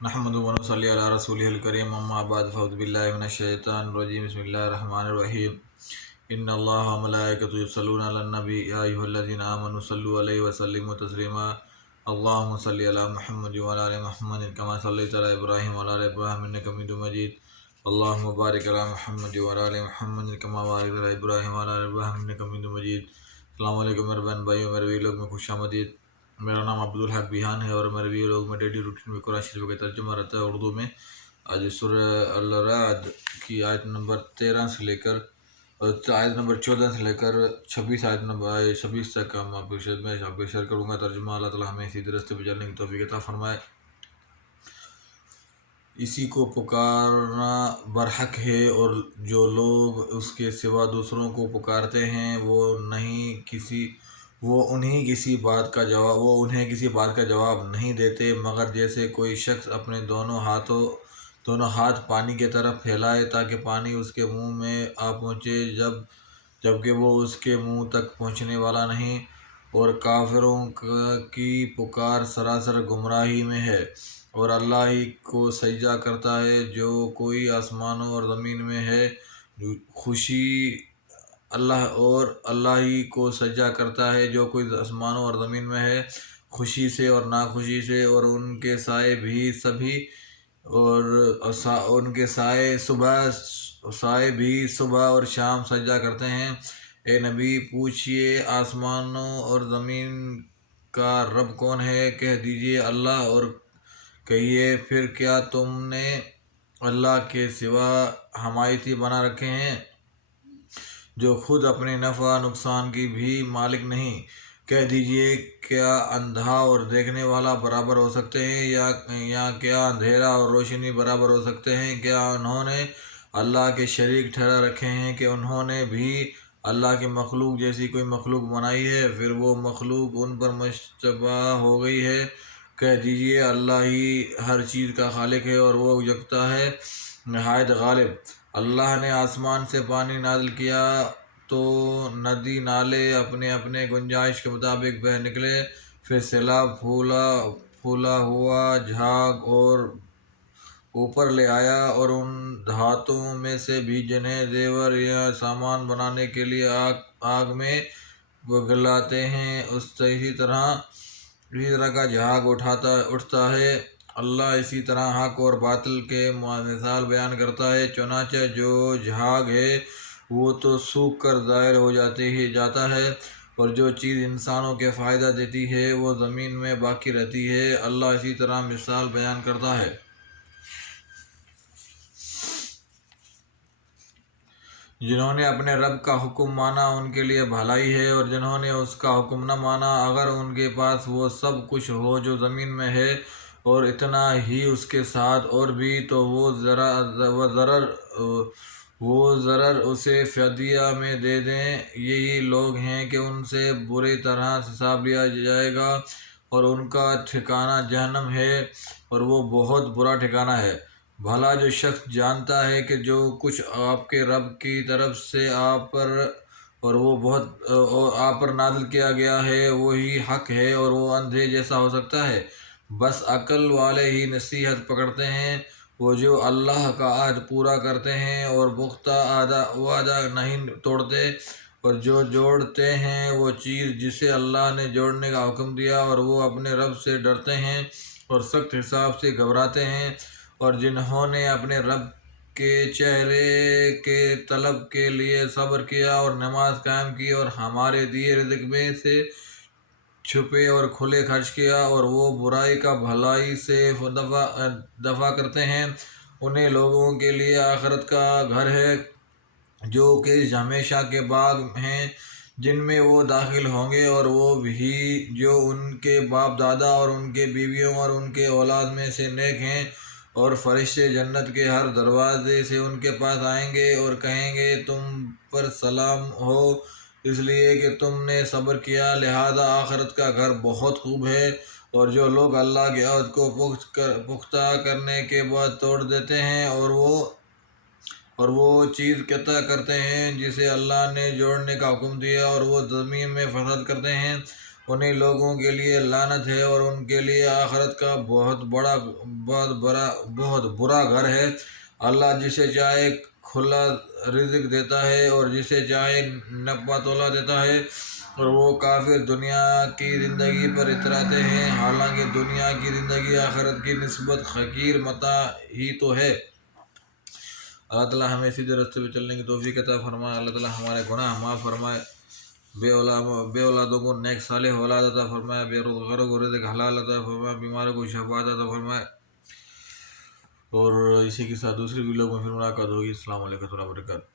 نحمد و نصلی علی رسولہ الکریم اما بعد فاعوذ باللہ من الشیطان الرجیم بسم اللہ الرحمن الرحیم ان اللہ و ملائکۃ یصلون علی النبی یا ایھا الذین آمنوا صلوا علیہ وسلموا تسلیما اللہم صلی علی محمد و علی آل محمد کما صلیت علی ابراہیم و علی آل ابراہیم انک حمید مجید اللہم بارک علی محمد و علی آل محمد کما بارکت علی ابراہیم و علی آل ابراہیم انک حمید مجید۔ السلام علیکم میرے بہن بھائیوں، میرے وی لوگ میں خوش آمدید۔ میرا نام عبدالحق بیہان ہے اور میرے وی لوگ میں ڈیلی روٹین میں قرآن شریف کا ترجمہ رہتا ہے اردو میں۔ آج سورہ الرعد کی آیت نمبر 13 سے لے کر آیت نمبر 14 سے لے کر 26 تک ہم آپ کو شیئر کروں گا ترجمہ۔ اللہ تعالیٰ ہمیں اسی راستے پہ چلنے کی توفیق عطا فرمائے۔ اسی کو پکارنا برحق ہے اور جو لوگ اس کے سوا دوسروں کو پکارتے ہیں وہ انہیں کسی بات کا جواب نہیں دیتے مگر جیسے کوئی شخص اپنے دونوں ہاتھ پانی کی طرف پھیلائے تاکہ پانی اس کے منہ میں آ پہنچے جبکہ وہ اس کے منہ تک پہنچنے والا نہیں، اور کافروں کی پکار سراسر گمراہی میں ہے۔ اور اللہ ہی کو سجدہ کرتا ہے جو کوئی آسمانوں اور زمین میں ہے، اللہ ہی کو سجدہ کرتا ہے جو کوئی آسمانوں اور زمین میں ہے، خوشی سے اور ناخوشی سے، اور ان کے سائے بھی صبح اور شام سجدہ کرتے ہیں۔ اے نبی پوچھئے آسمانوں اور زمین کا رب کون ہے؟ کہہ دیجئے اللہ، اور کہیے پھر کیا تم نے اللہ کے سوا حمایتی بنا رکھے ہیں جو خود اپنے نفع نقصان کی بھی مالک نہیں؟ کہہ دیجئے کیا اندھا اور دیکھنے والا برابر ہو سکتے ہیں، یا کیا اندھیرا اور روشنی برابر ہو سکتے ہیں؟ کیا انہوں نے اللہ کے شریک ٹھہرا رکھے ہیں کہ انہوں نے بھی اللہ کی مخلوق جیسی کوئی مخلوق بنائی ہے، پھر وہ مخلوق ان پر مشتبہ ہو گئی ہے؟ کہہ دیجئے اللہ ہی ہر چیز کا خالق ہے اور وہ یکتا ہے، نہایت غالب۔ اللہ نے آسمان سے پانی نازل کیا تو ندی نالے اپنے اپنے گنجائش کے مطابق بہہ نکلے، پھر سیلاب پھولا ہوا جھاگ اور اوپر لے آیا، اور ان دھاتوں میں سے بھی جنہیں زیور یا سامان بنانے کے لیے آگ میں پگھلاتے ہیں، اسی طرح کا جھاگ اٹھتا ہے۔ اللہ اسی طرح حق اور باطل کے مثال بیان کرتا ہے۔ چنانچہ جو جھاگ ہے وہ تو سوکھ کر ظاہر ہو جاتا ہے، اور جو چیز انسانوں کے فائدہ دیتی ہے وہ زمین میں باقی رہتی ہے۔ اللہ اسی طرح مثال بیان کرتا ہے۔ جنہوں نے اپنے رب کا حکم مانا ان کے لیے بھلائی ہے، اور جنہوں نے اس کا حکم نہ مانا، اگر ان کے پاس وہ سب کچھ ہو جو زمین میں ہے اور اتنا ہی اس کے ساتھ اور بھی، تو وہ ضرر اسے فدیہ میں دے دیں۔ یہی لوگ ہیں کہ ان سے بری طرح حساب لیا جائے گا، اور ان کا ٹھکانہ جہنم ہے، اور وہ بہت برا ٹھکانہ ہے۔ بھلا جو شخص جانتا ہے کہ جو کچھ آپ کے رب کی طرف سے آپ پر نازل کیا گیا ہے وہی حق ہے، اور وہ اندھے جیسا ہو سکتا ہے؟ بس عقل والے ہی نصیحت پکڑتے ہیں، وہ جو اللہ کا عہد پورا کرتے ہیں اور پختہ وعدہ نہیں توڑتے، اور جو جوڑتے ہیں وہ چیز جسے اللہ نے جوڑنے کا حکم دیا، اور وہ اپنے رب سے ڈرتے ہیں اور سخت حساب سے گھبراتے ہیں، اور جنہوں نے اپنے رب کے چہرے کے طلب کے لیے صبر کیا اور نماز قائم کی، اور ہمارے دیے رزق میں سے چھپے اور کھلے خرچ کیا، اور وہ برائی کا بھلائی سے دفع کرتے ہیں، انہیں لوگوں کے لیے آخرت کا گھر ہے جو کہ ہمیشہ کے باغ ہیں جن میں وہ داخل ہوں گے، اور وہ بھی جو ان کے باپ دادا اور ان کے بیویوں اور ان کے اولاد میں سے نیک ہیں، اور فرشتے جنت کے ہر دروازے سے ان کے پاس آئیں گے اور کہیں گے تم پر سلام ہو، اس لیے کہ تم نے صبر کیا، لہذا آخرت کا گھر بہت خوب ہے۔ اور جو لوگ اللہ کے عہد کو پختہ کرنے کے بعد توڑ دیتے ہیں اور وہ چیز قطع کرتے ہیں جسے اللہ نے جوڑنے کا حکم دیا، اور وہ زمین میں فساد کرتے ہیں انہیں لوگوں کے لیے لعنت ہے اور ان کے لیے آخرت کا بہت برا گھر ہے۔ اللہ جسے چاہے کھلا رزق دیتا ہے اور جسے چاہے نپا تولا دیتا ہے، اور وہ کافر دنیا کی زندگی پر اتراتے ہیں، حالانکہ دنیا کی زندگی آخرت کی نسبت حقیر متاع ہی تو ہے۔ اللہ تعالیٰ ہمیں سیدھے راستے پہ چلنے کی توفیق عطا فرمائے۔ اللہ تعالیٰ ہمارے گناہ معاف فرمائے، بے اولادوں کو نیک صالح اولاد عطا فرمائے، بے روزگاروں کو رزق حلال عطا فرمائے، بیماروں کو شفاعت عطا فرمائے، اور اسی کے ساتھ دوسری ویڈیو میں پھر ملاقات ہوگی۔ السلام علیکم و رحمۃ اللہ وبرکاتہ۔